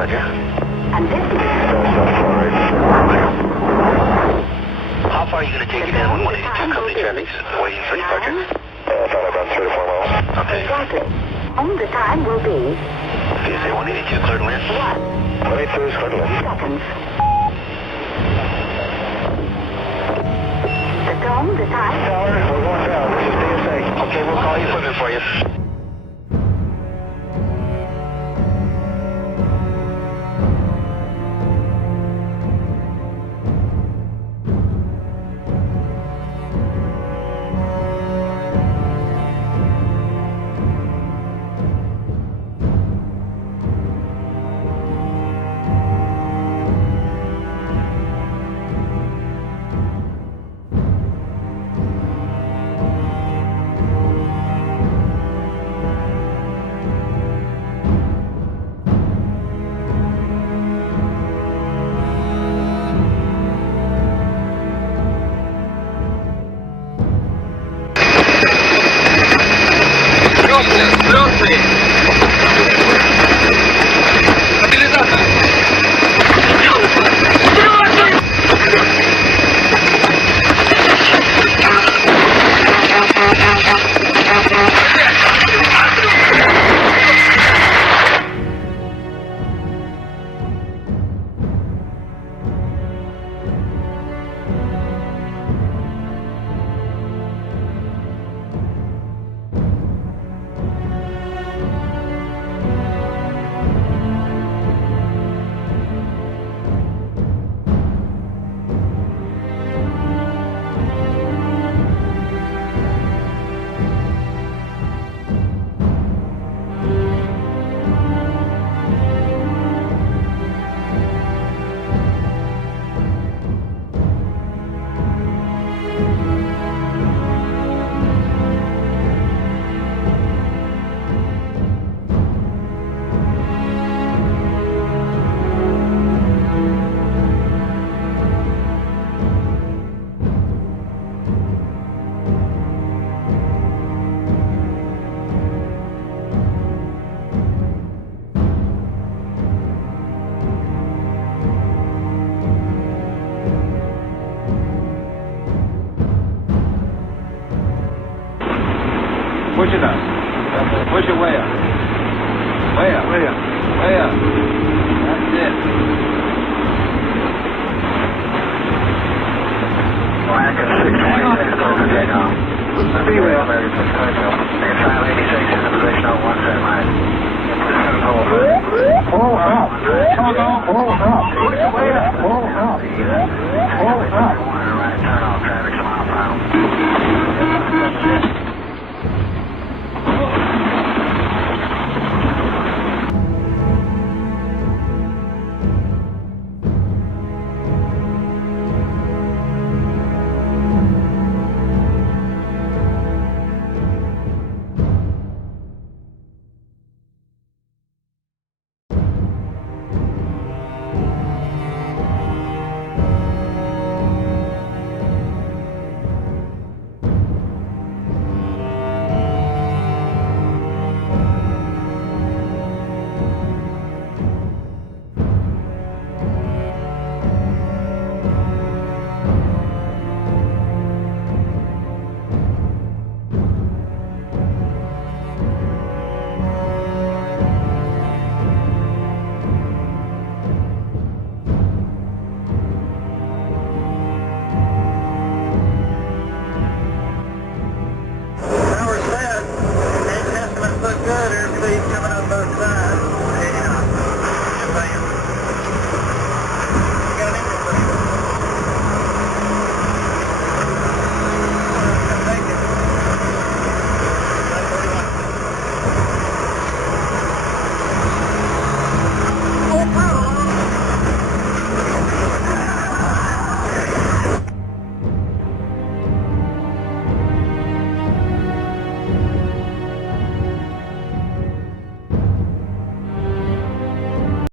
Roger. And this is... How far are you going to take it down with 182 company traffic's waiting for departure? Probably about 3 to 4 miles. Okay. Exactly. And the time will be... PSA 182 cleared land. 182 is cleared land. seconds. The tone, the time... Tower, we're going down. This is DSA. Okay, we'll call you equipment for you. Взрослые! Стабилизатор! Push it up. Push it way up. Way up. Way up. Way up. That's it. Speedway. 86 in the position of 17 line. Pull up. Pull up. Pull up. Pull up.